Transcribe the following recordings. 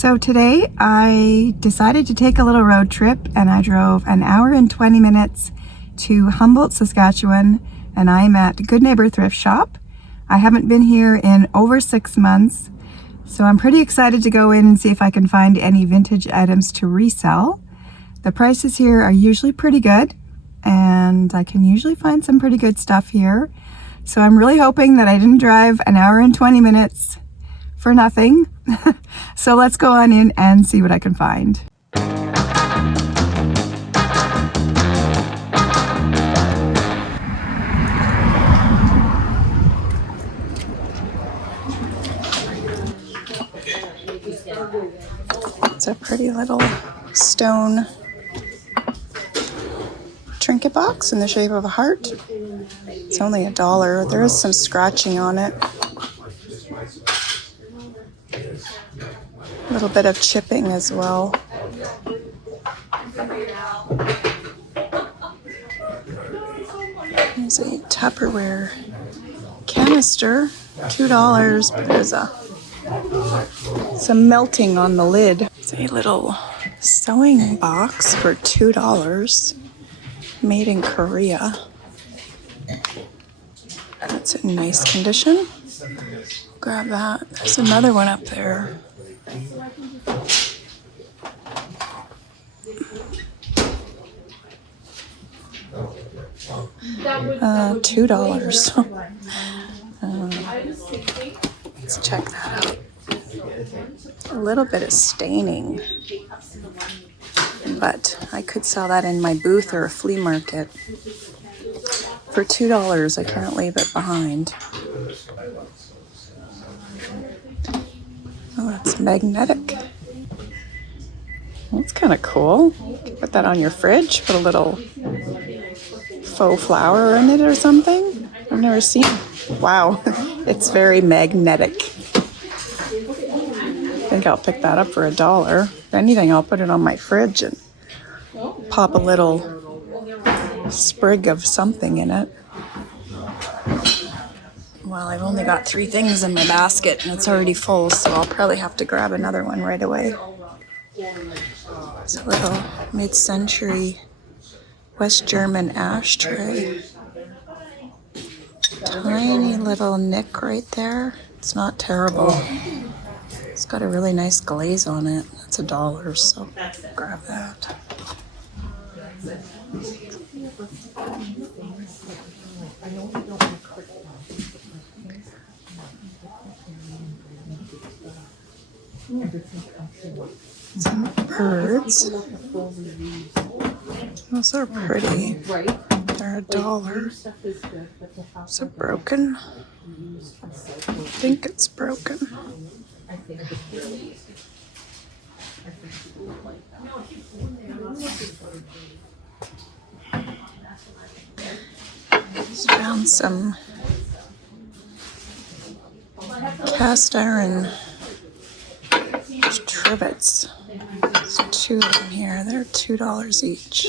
So today I decided to take a little road trip and I drove an hour and 20 minutes to Humboldt, Saskatchewan, and I'm at Good Neighbor Thrift Shop. I haven't been here in over 6 months, so I'm pretty excited to go in and see if I can find any vintage items to resell. The prices here are usually pretty good, and I can usually find some pretty good stuff here. So I'm really hoping that I didn't drive an hour and 20 minutes for nothing. So let's go on in and see what I can find. It's a pretty little stone trinket box in the shape of a heart. It's only $1. There is some scratching on it. A little bit of chipping as well. There's a Tupperware canister, $2, but there's some melting on the lid. It's a little sewing box for $2, made in Korea. That's in nice condition. Grab that. There's another one up there. $2. Let's check that out. A little bit of staining, but I could sell that in my booth or a flea market. For $2, I can't leave it behind. Oh, that's magnetic. That's kind of cool. You can put that on your fridge, put a little faux flower in it or something. I've never seen. Wow, it's very magnetic. I think I'll pick that up for $1. If anything, I'll put it on my fridge and pop a little sprig of something in it. Well, I've only got 3 things in my basket and it's already full, so I'll probably have to grab another one right away. It's a little mid-century West German ashtray. Tiny little nick right there. It's not terrible. It's got a really nice glaze on it. That's $1, so grab that. Some birds. Those are pretty. They're $1. Is it broken? I think it's broken. Just found some cast iron trivets. There's 2 of them here. They're $2 each.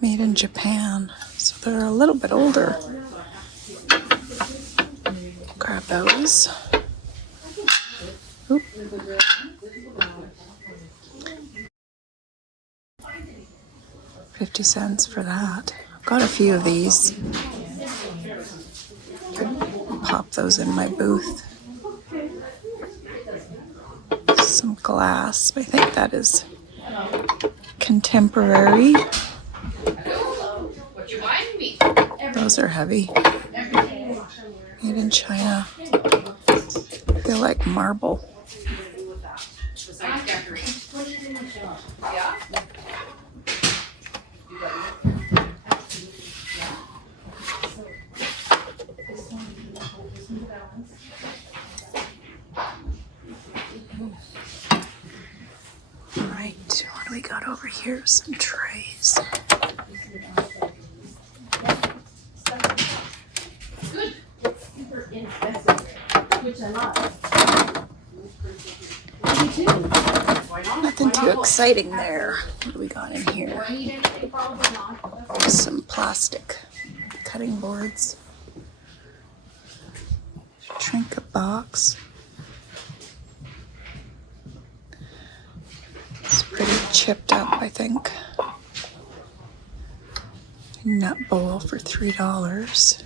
Made in Japan, so they're a little bit older. Grab those. Oop. $0.50 for that. I've got a few of these. Pop those in my booth. Some glass. I think that is contemporary. Those are heavy. Made in China. I feel like marble. Right, what do we got over here? Some trays. Nothing too exciting there. What do we got in here? Some plastic cutting boards. Trinket box. chipped up, I think. Nut bowl for $3.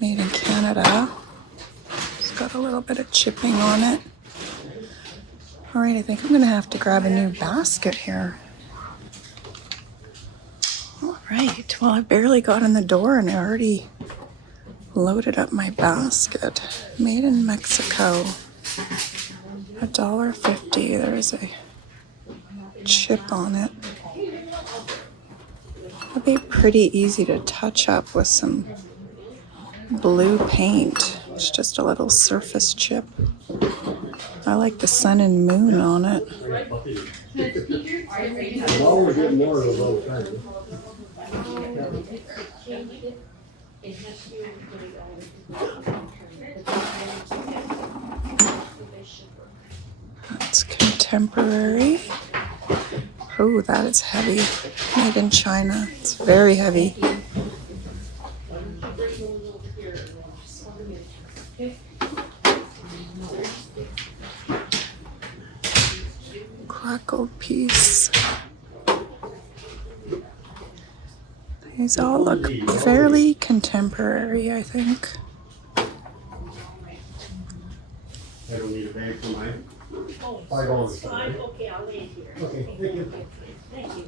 Made in Canada. It's got a little bit of chipping on it. All right, I think I'm gonna have to grab a new basket here. All right, well, I barely got in the door and I already loaded up my basket. Made in Mexico. $1.50. There's a chip on it. It'll be pretty easy to touch up with some blue paint. It's just a little surface chip. I like the sun and moon on it. That's contemporary. Oh, that is heavy. Made in China. It's very heavy. Crackled piece. These all look fairly contemporary, I think. I don't need a bag for mine. $5. Okay, I'll leave here. Okay, thank you. Thank you.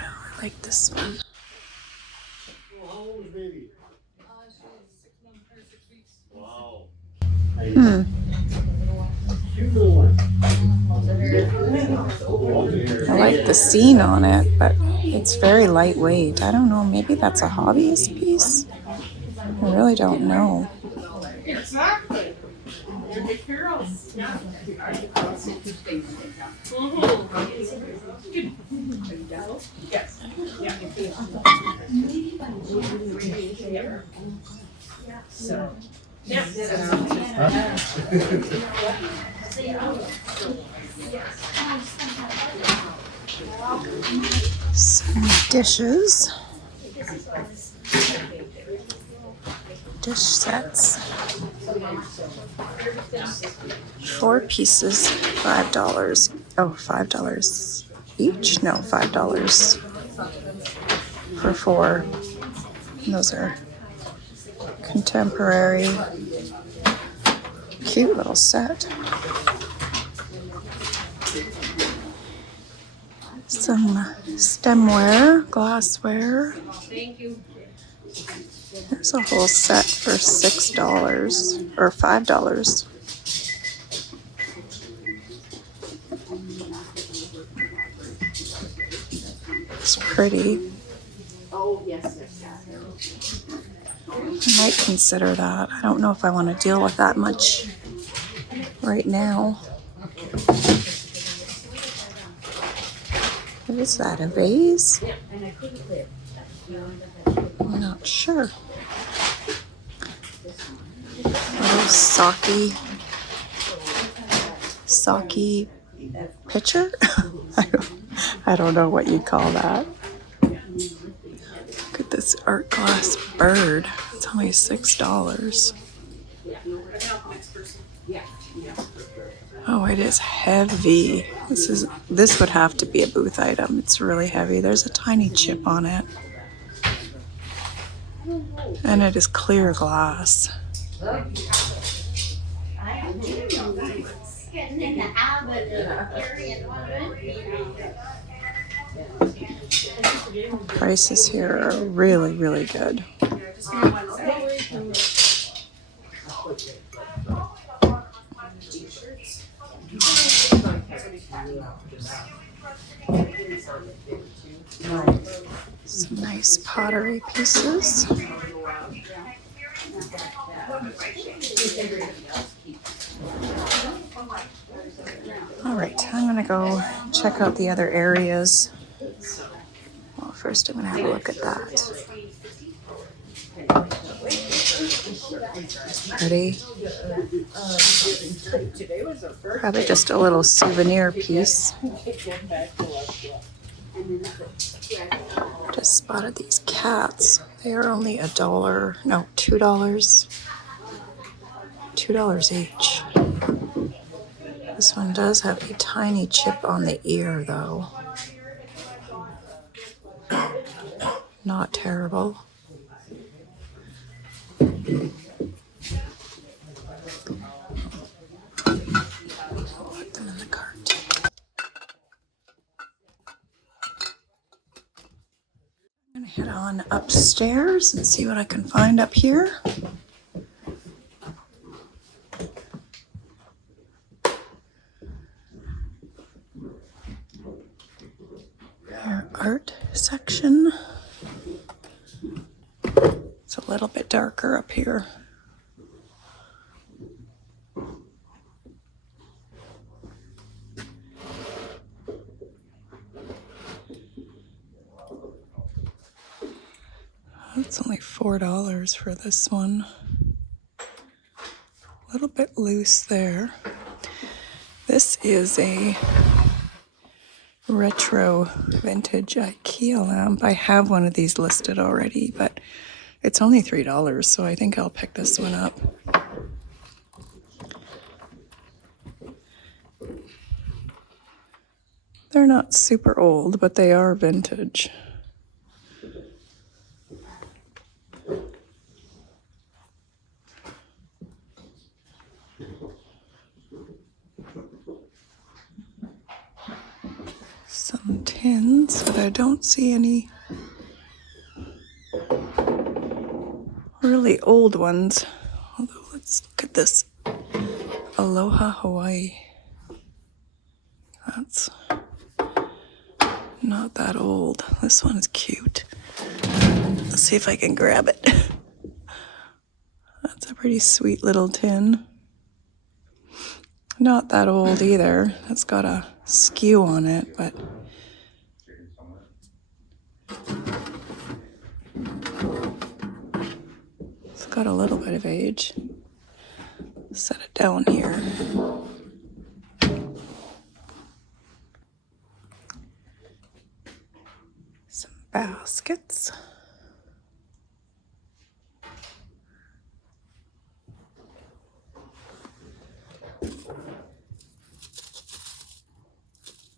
I like this one. How old is baby? Wow. Cute little one. I like the scene on it, but it's very lightweight. I don't know, maybe that's a hobbyist piece? I really don't know. Exactly. The girls. Yeah. Yes. So. Yeah. Some dishes. Dish sets. 4 pieces, $5. Oh, $5 each? No, $5 for 4. And those are contemporary. Cute little set. Some stemware, glassware. Thank you. There's a whole set for $6 or $5. It's pretty. Oh, yes. I might consider that. I don't know if I want to deal with that much right now. What is that, a vase? I'm not sure. Little sake pitcher? I don't know what you'd call that. Look at this art glass bird. It's only $6. Oh, it is heavy. This would have to be a booth item. It's really heavy. There's a tiny chip on it. And it is clear glass. Prices here are really, really good. Some nice pottery pieces. All right, I'm gonna go check out the other areas. Well, first I'm gonna have a look at that. Pretty. Probably just a little souvenir piece. Just spotted these cats. They are only $2. $2 each. This one does have a tiny chip on the ear though. Not terrible. Put them in the cart. I'm gonna head on upstairs and see what I can find up here. Our art section. It's a little bit darker up here. It's only $4 for this one. A little bit loose there. This is a retro vintage IKEA lamp. I have one of these listed already, but it's only $3, so I think I'll pick this one up. They're not super old, but they are vintage. Some tins, but I don't see any really old ones. Although, let's look at this. Aloha Hawaii. That's not that old. This one is cute. Let's see if I can grab it. That's a pretty sweet little tin. Not that old either. It's got a skew on it, but it's got a little bit of age. Set it down here. Some baskets.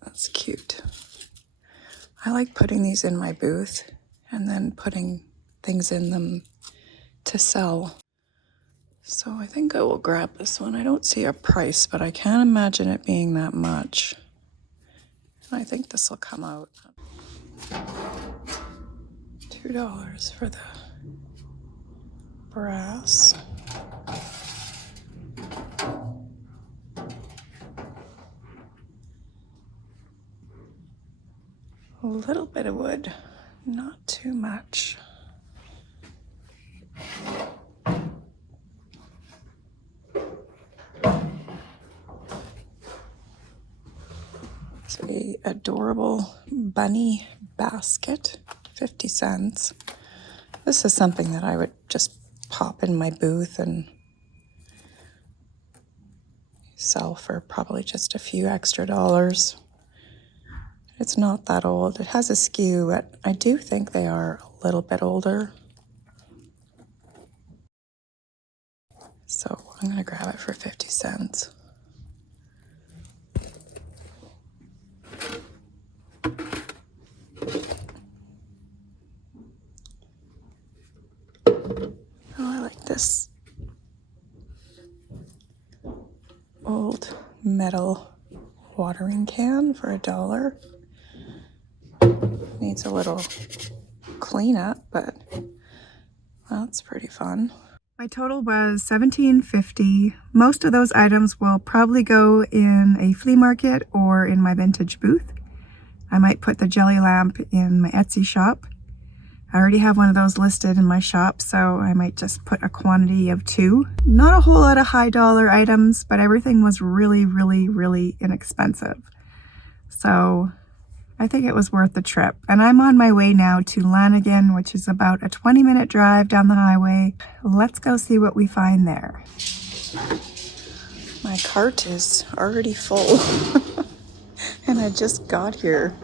That's cute. I like putting these in my booth and then putting things in them to sell. So I think I will grab this one. I don't see a price, but I can't imagine it being that much. I think this will come out. $2 for the brass. A little bit of wood, not too much. It's an adorable bunny basket, 50 cents. This is something that I would just pop in my booth and sell for probably just a few extra dollars. It's not that old. It has a skew, but I do think they are a little bit older. So I'm gonna grab it for 50 cents. Oh, I like this old metal watering can for $1. Needs a little cleanup, but that's pretty fun. My total was $17.50. Most of those items will probably go in a flea market or in my vintage booth. I might put the jelly lamp in my Etsy shop. I already have one of those listed in my shop, so I might just put a quantity of 2. Not a whole lot of high dollar items, but everything was really, really, really inexpensive. So I think it was worth the trip. And I'm on my way now to Lanigan, which is about a 20-minute drive down the highway. Let's go see what we find there. My cart is already full and I just got here.